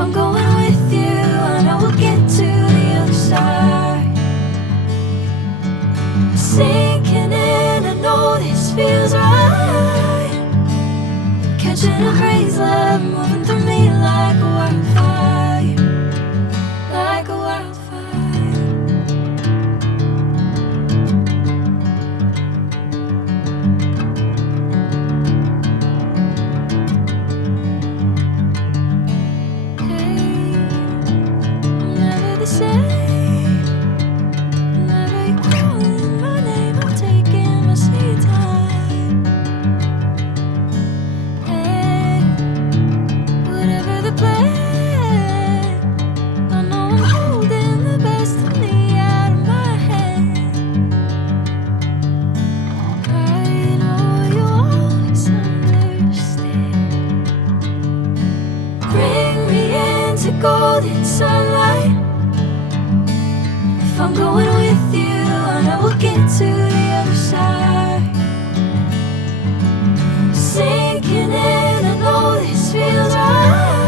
I'm going with you, I know we'll get to the other side. Sinking in, I know this feels right. Catching a crazy love, moving through me like a wildfire, like a wildfire. Golden sunlight. If I'm going with you, I know we'll get to the other side. Sinking in, I know this feels right.